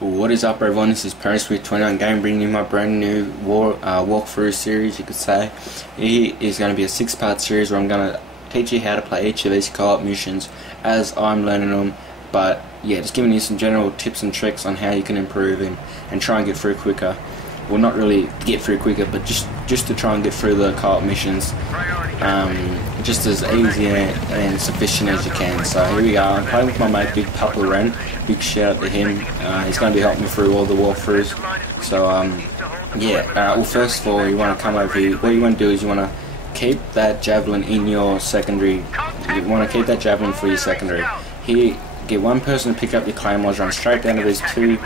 What is up everyone, this is Penrith-Smith 29 game, bringing you my brand new walkthrough series, you could say. It is going to be a 6-part series where I'm going to teach you how to play each of these co-op missions as I'm learning them. But yeah, just giving you some general tips and tricks on how you can improve and try and get through quicker. Well, not really get through quicker, but just to try and get through the co-op missions just as easy and sufficient as you can. So here we go, I'm playing with my mate BiiGPaPaREN. Big shout out to him, he's going to be helping me through all the walkthroughs. So well, first of all, you want to come over here. What you want to do is you want to keep that javelin in your secondary. You want to keep that javelin for your secondary. Here, get one person to pick up your claymores, run straight down to these two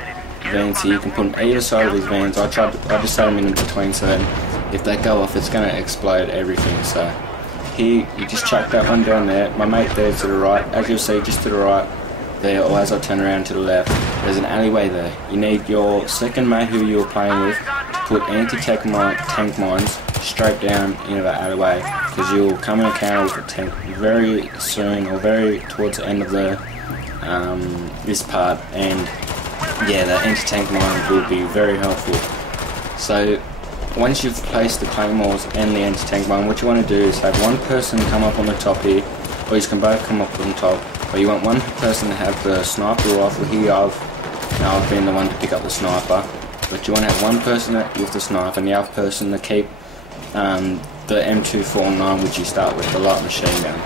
vans here. You can put them either side of these vans. I just set them in between so that if they go off, it's going to explode everything. So here, you just chuck that one down there. My mate there to the right, as you'll see, just to the right there, or as I turn around to the left, there's an alleyway there. You need your second mate who you're playing with to put anti-tank mines straight down into that alleyway, because you'll come in encounter with a tank very soon, or very towards the end of the this part, and yeah, the anti-tank mine will be very helpful. So once you've placed the claymores and the anti-tank mine, what you want to do is have one person come up on the top here, or you can both come up on the top, but you want one person to have the sniper rifle. Here I've been the one to pick up the sniper, but you want to have one person with the sniper and the other person to keep the M249, which you start with, the light machine gun.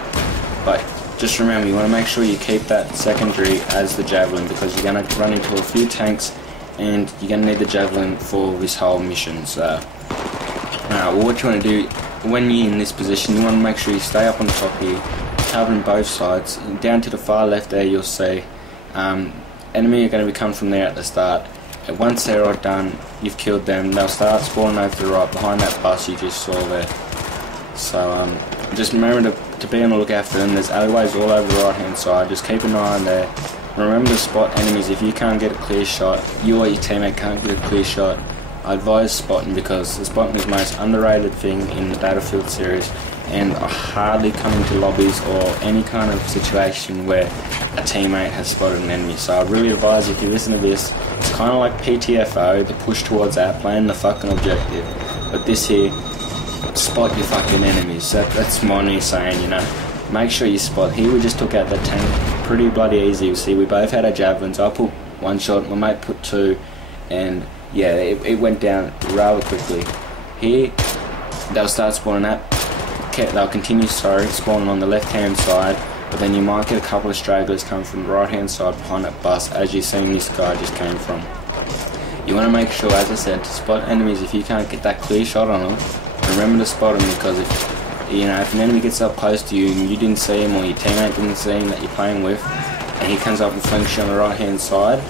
But just remember, you want to make sure you keep that secondary as the javelin, because you're going to run into a few tanks and you're going to need the javelin for this whole mission. So well, what you want to do when you're in this position, you want to make sure you stay up on top here, covering both sides. Down to the far left there, you'll see enemy are going to be coming from there at the start. And once they're all done, you've killed them, they'll start spawning over to the right behind that bus you just saw there. So just remember to be on the lookout for them. There's alleyways all over the right hand side, just keep an eye on there. Remember to spot enemies. If you can't get a clear shot, you or your teammate can't get a clear shot, I advise spotting, because the spotting is the most underrated thing in the Battlefield series, and I hardly come into lobbies or any kind of situation where a teammate has spotted an enemy. So I really advise, if you listen to this, it's kind of like PTFO, the push towards that, playing the fucking objective. But this here, spot your fucking enemies. That's my new saying, you know. Make sure you spot. Here we just took out the tank pretty bloody easy. You see, we both had our javelins. I put one shot, my mate put two, and yeah, it went down rather quickly. Here, they'll start spawning that. They'll continue, spawning on the left hand side, but then you might get a couple of stragglers coming from the right hand side behind that bus, as you've seen this guy just came from. You want to make sure, as I said, to spot enemies. If you can't get that clear shot on them, remember to spot them, because if an enemy gets up close to you and you didn't see him, or your teammate didn't see him that you're playing with, and he comes up and flanks you on the right hand side,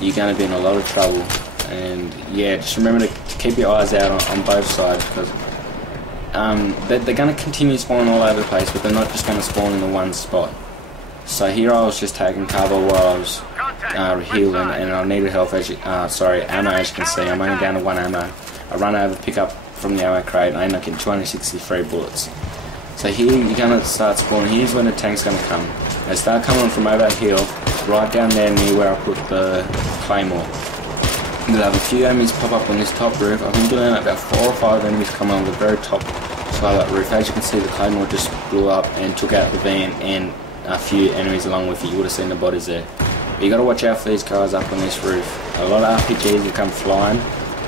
you're going to be in a lot of trouble. And yeah, just remember to keep your eyes out on both sides, because they're going to continue spawning all over the place, but they're not just going to spawn in the one spot. So here I was just taking cover while I was healing, and I needed health, ammo, as you can see. I'm only down to 1 ammo. I run over, pick up from the ammo crate, and I end up getting 263 bullets. So here you're going to start spawning. Here's when the tank's going to come. They start coming from over that hill, right down there near where I put the claymore. You'll have a few enemies pop up on this top roof. I've been doing about 4 or 5 enemies come on the very top side of that roof. As you can see, the claymore just blew up and took out the van and a few enemies along with it. You would have seen the bodies there. But you got to watch out for these guys up on this roof. A lot of RPGs will come flying.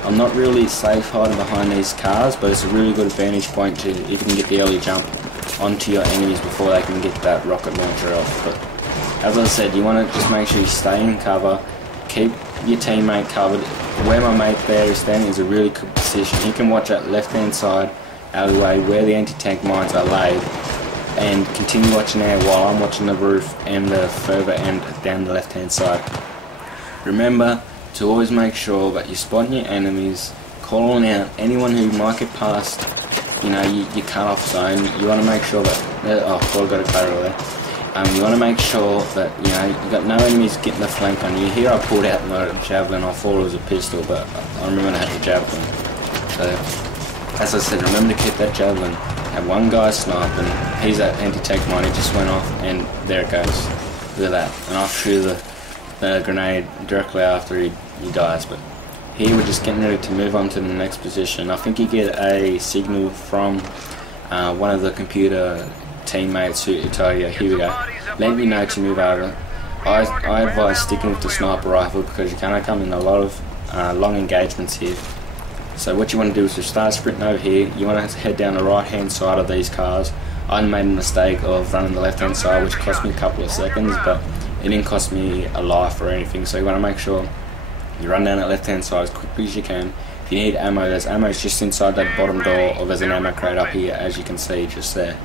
I'm not really safe hiding behind these cars, but it's a really good vantage point to, if you can get the early jump onto your enemies before they can get that rocket launcher off. But as I said, you want to just make sure you stay in cover, keep your teammate covered. Where my mate there is standing is a really good position. He can watch that left hand side alleyway where the anti-tank mines are laid, and continue watching there while I'm watching the roof and the further end down the left hand side. Remember to always make sure that you're spotting your enemies, calling out anyone who might get past, your cut-off zone. You want to make sure that, oh, I've got a cutter there. You want to make sure that you've got no enemies getting the flank on you. Here I pulled out my javelin. I thought it was a pistol, but I remember I had the javelin. So, as I said, remember to keep that javelin. Have one guy sniping. He's that anti-tank mine. He just went off, and there it goes. Look at that. And I threw the grenade directly after he dies. But here we're just getting ready to move on to the next position. I think you get a signal from one of the computer teammates who tell you, here we go, let me know to move over. I advise sticking with the sniper rifle because you can come in a lot of long engagements here. So what you want to do is just start sprinting over here. You want to head down the right hand side of these cars. I made a mistake of running the left hand side, which cost me a couple of seconds, but it didn't cost me a life or anything. So you want to make sure you run down that left hand side as quickly as you can. If you need ammo, there's ammo just inside that bottom door, or there's an ammo crate up here, as you can see just there.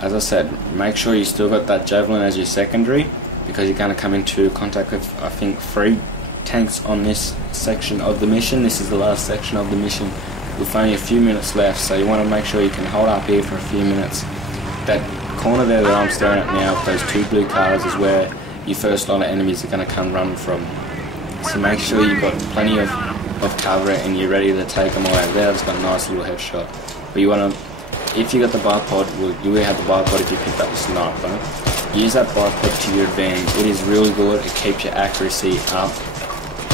As I said, make sure you still got that javelin as your secondary, because you're going to come into contact with, I think, 3 tanks on this section of the mission. This is the last section of the mission with only a few minutes left, so you want to make sure you can hold up here for a few minutes. That corner there that I'm staring at now with those 2 blue cars is where your first lot of enemies are going to come running from. So make sure you've got plenty of cover and you're ready to take them away. There, it's got a nice little headshot. But you want to, if you got the bipod, well, you will have the bipod if you picked up the sniper. Use that bipod to your advantage. It is really good. It keeps your accuracy up.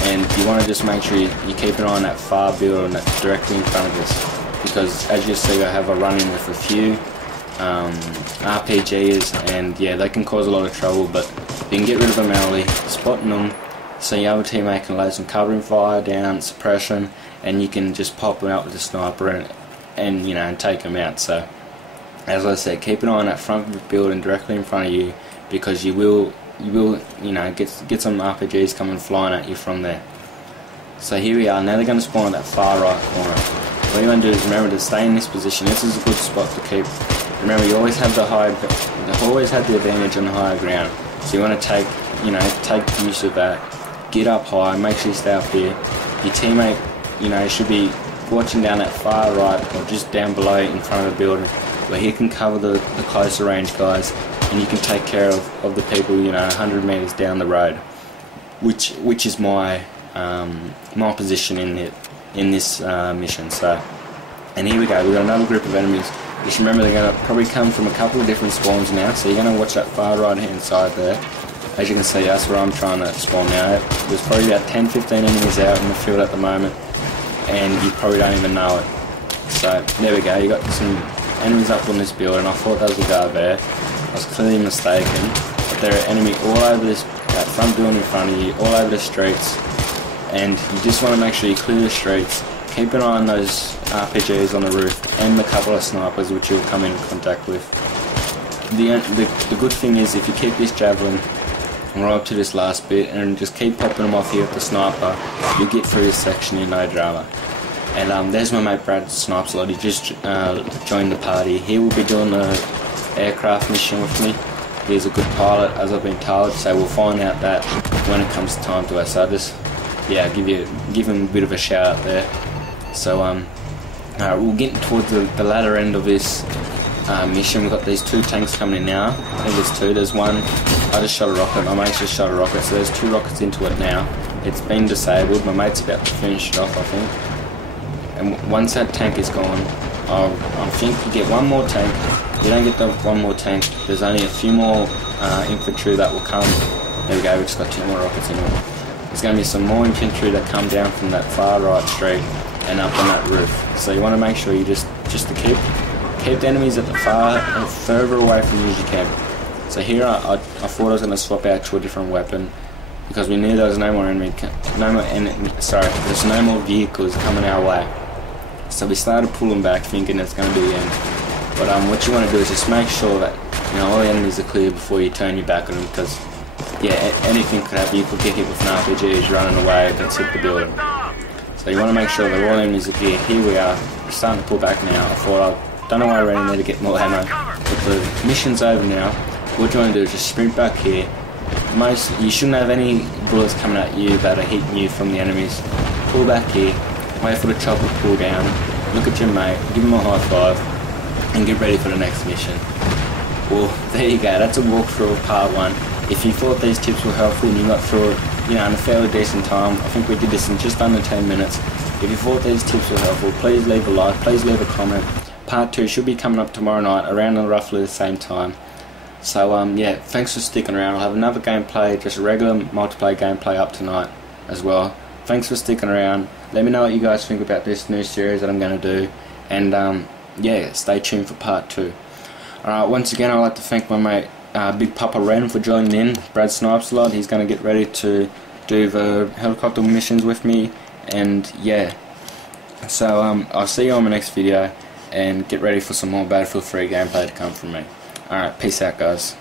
And you want to just make sure you keep an eye on that far building that's directly in front of us, because as you see, I have a run-in with a few RPGs, and yeah, they can cause a lot of trouble, but you can get rid of them early, spotting them, so your other teammate can lay some covering fire down, suppression, and you can just pop them out with the sniper and you know, and take them out. So as I said, keep an eye on that front building directly in front of you, because you will you know, get some RPGs coming flying at you from there. So here we are. Now they're going to spawn at that far right corner. What you want to do is remember to stay in this position. This is a good spot to keep. Remember, you always have the advantage on the higher ground. So you want to take use of that. Get up high. Make sure you stay up here. Your teammate, you know, should be watching down that far right or just down below in front of the building, where he can cover the closer range guys, and you can take care of the people, you know, 100 meters down the road, which is my my position in this mission. So, and here we go. We've got another group of enemies. Just remember, they're going to probably come from a couple of different spawns now. So you're going to watch that far right hand side there. As you can see, that's where I'm trying to spawn now. There's probably about 10-15 enemies out in the field at the moment, and you probably don't even know it. So there we go. You got some enemies up on this building. I thought that was a guy there. I was clearly mistaken, but there are enemy all over that front building in front of you, all over the streets, and you just want to make sure you clear the streets. Keep an eye on those RPGs on the roof and the couple of snipers which you'll come in contact with. The good thing is, if you keep this javelin right up to this last bit and just keep popping them off here with the sniper, you'll get through this section in no drama. And there's my mate Brad Snipes Lot. He just joined the party. He will be doing the aircraft mission with me. He's a good pilot, as I've been told, so we'll find out that when it comes time to us. So just, yeah, give him a bit of a shout out there. So we're getting towards the latter end of this mission. We've got these 2 tanks coming in now. I think there's 2. There's one. I just shot a rocket. My mate's just shot a rocket, so there's 2 rockets into it now. It's been disabled. My mate's about to finish it off, I think. And once that tank is gone, I think you get 1 more tank. You don't get the 1 more tank. There's only a few more infantry that will come. There we go. We just got 2 more rockets into it. There's going to be some more infantry that come down from that far right street and up on that roof. So you want to make sure you just to keep the enemies at the further away from you as you can. So here I thought I was going to swap out to a different weapon, because we knew there was there's no more vehicles coming our way. So we started pulling back, thinking it's going to be the end. But what you want to do is just make sure that, you know, all the enemies are clear before you turn your back on them, because yeah, anything could happen. You could get hit with an RPG as you're running away that's hit the building. So you want to make sure that all enemies are clear. Here we are. We're starting to pull back now. I thought I don't know why I ran in there to get more ammo, but the mission's over now. What you want to do is just sprint back here. You shouldn't have any bullets coming at you that are hitting you from the enemies. Pull back here. Wait for the chopper to pull down. Look at your mate. Give him a high five. And get ready for the next mission. Well, there you go. That's a walkthrough of part 1. If you thought these tips were helpful and you got through it, you know, in a fairly decent time, I think we did this in just under 10 minutes. If you thought these tips were helpful, please leave a like, please leave a comment. Part 2 should be coming up tomorrow night around roughly the same time. So yeah, thanks for sticking around. I'll have another gameplay, just a regular multiplayer gameplay up tonight as well. Thanks for sticking around. Let me know what you guys think about this new series that I'm going to do, and yeah, stay tuned for part 2. Alright, once again I'd like to thank my mate BiiGPaPaREN for joining in. Brad Snipes lot, he's going to get ready to do the helicopter missions with me, and yeah. So I'll see you on my next video, and get ready for some more Battlefield 3 gameplay to come from me. Alright, peace out guys.